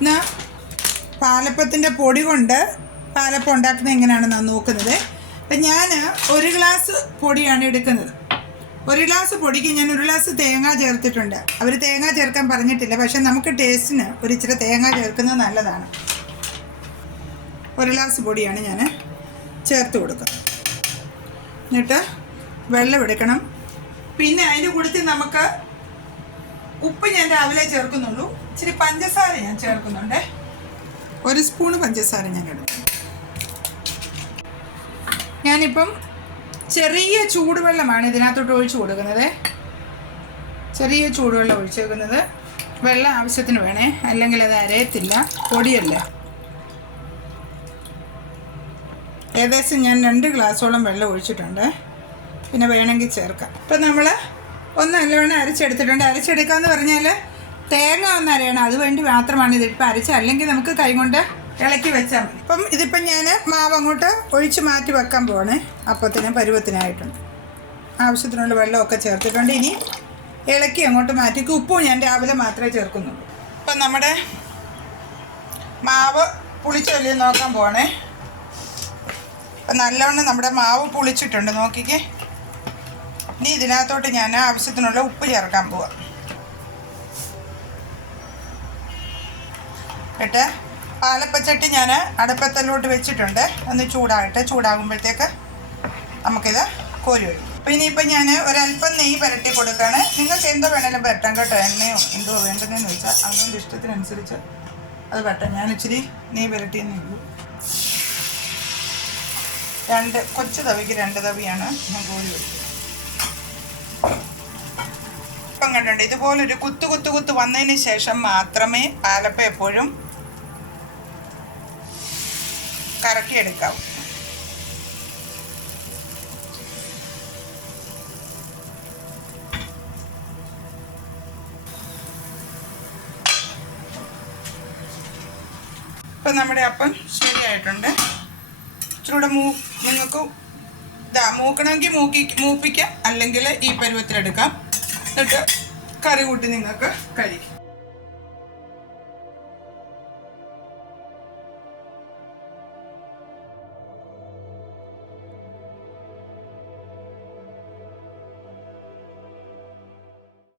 ഇന്ന് പാലപ്പത്തിൻ്റെ പൊടി കൊണ്ട് പാലപ്പം ഉണ്ടാക്കുന്നത് എങ്ങനെയാണെന്ന് നോക്കുന്നത്. അപ്പം ഞാൻ 1 ഗ്ലാസ് പൊടിയാണ് എടുക്കുന്നത്. 1 ഗ്ലാസ് പൊടിക്ക് ഞാൻ 1 ഗ്ലാസ് തേങ്ങ ചേർത്തിട്ടുണ്ട്. അവർ തേങ്ങ ചേർക്കാൻ പറഞ്ഞിട്ടില്ല, പക്ഷെ നമുക്ക് ടേസ്റ്റിന് ഇച്ചിരി തേങ്ങ ചേർക്കുന്നത് നല്ലതാണ്. 1 ഗ്ലാസ് പൊടിയാണ് ഞാൻ ചേർത്ത് കൊടുക്കുക. എന്നിട്ട് വെള്ളം എടുക്കണം. പിന്നെ അതിൻ്റെ കൂട്ടത്തിൽ നമുക്ക് ഉപ്പ് ഞാൻ രാവിലെ ചേർക്കുന്നുള്ളൂ. ഇച്ചിരി പഞ്ചസാര ഞാൻ ചേർക്കുന്നുണ്ട്. 1 സ്പൂണ് പഞ്ചസാര ഞാൻ ഇടും. ഞാനിപ്പം ചെറിയ ചൂടുവെള്ളമാണ് ഇതിനകത്തോട്ട് ഒഴിച്ചു കൊടുക്കുന്നത്. ചെറിയ ചൂടുവെള്ളം ഒഴിച്ചു വെക്കുന്നത്. വെള്ളം ആവശ്യത്തിന് വേണേ, അല്ലെങ്കിൽ അത് അരയത്തില്ല, പൊടിയല്ലേ. ഏകദേശം ഞാൻ 2 ഗ്ലാസോളം വെള്ളം ഒഴിച്ചിട്ടുണ്ട്. പിന്നെ വേണമെങ്കിൽ ചേർക്കാം. ഇപ്പം നമ്മൾ നല്ലവണ്ണം അരച്ചെടുത്തിട്ടുണ്ട്. അരച്ചെടുക്കാമെന്ന് പറഞ്ഞാൽ തേങ്ങ ഒന്ന് അരയണം, അതുവേണ്ടി മാത്രമാണ് ഇതിപ്പോൾ അരച്ച, അല്ലെങ്കിൽ നമുക്ക് കൈകൊണ്ട് ഇളക്കി വെച്ചാൽ മതി. ഇപ്പം ഇതിപ്പം ഞാൻ മാവ് അങ്ങോട്ട് ഒഴിച്ച് മാറ്റി വെക്കാൻ പോവാണ്. അപ്പത്തിന് പരുവത്തിനായിട്ടുണ്ട്. ആവശ്യത്തിനുള്ള വെള്ളമൊക്കെ ചേർത്തിട്ടുണ്ട്. ഇനി ഇളക്കി അങ്ങോട്ട് മാറ്റിക്ക്. ഉപ്പും ഞാൻ രാവിലെ മാത്രമേ ചേർക്കുന്നുള്ളൂ. ഇപ്പം നമ്മുടെ മാവ് പുളിച്ചൊല്ലി നോക്കാൻ പോവാണേ. അപ്പം നല്ലവണ്ണം നമ്മുടെ മാവ് പുളിച്ചിട്ടുണ്ട്, നോക്കിക്കേ. ഇനി ഇതിനകത്തോട്ട് ഞാൻ ആവശ്യത്തിനുള്ള ഉപ്പ് ചേർക്കാൻ പോവാം. എന്നിട്ട് പാലപ്പച്ചട്ടി ഞാൻ അടുപ്പത്തിലോട്ട് വെച്ചിട്ടുണ്ട്. ഒന്ന് ചൂടാകുമ്പോഴത്തേക്ക് നമുക്കിത് കോരി ഒഴിക്കും. അപ്പോൾ ഇനിയിപ്പോൾ ഞാൻ ഒരല്പം നെയ്യ് പുരട്ടി കൊടുക്കുകയാണ്. നിങ്ങൾക്ക് എന്തോ വേണമെങ്കിലും പുരട്ടാം കേട്ടോ. എണ്ണയോ എന്തോ വേണ്ടതെന്ന് വെച്ചാൽ അവനവൻ്റെ ഇഷ്ടത്തിനനുസരിച്ച് അത് പുരട്ടാം. ഞാൻ ഇച്ചിരി നെയ്യ് പുരട്ടിയെന്നേ ഉള്ളൂ. 2 കൊച്ചു തവിക്ക് 2 തവിയാണ് ഞാൻ കോരി ഒഴിക്കുന്നത്. ഇപ്പം കണ്ടുണ്ട്, ഇതുപോലൊരു കുത്ത് വന്നതിന് ശേഷം മാത്രമേ പാലപ്പം എപ്പോഴും കറക്കിയെടുക്കാം. ഇപ്പം നമ്മുടെ അപ്പം ശരിയായിട്ടുണ്ട്. ഇച്ചിരൂടെ നിങ്ങൾക്ക് മൂക്കണമെങ്കിൽ മൂപ്പിക്കാം, അല്ലെങ്കിൽ ഈ പരുവത്തിലെടുക്കാം. എന്നിട്ട് കറി കൂട്ടി നിങ്ങൾക്ക് കഴിക്കാം.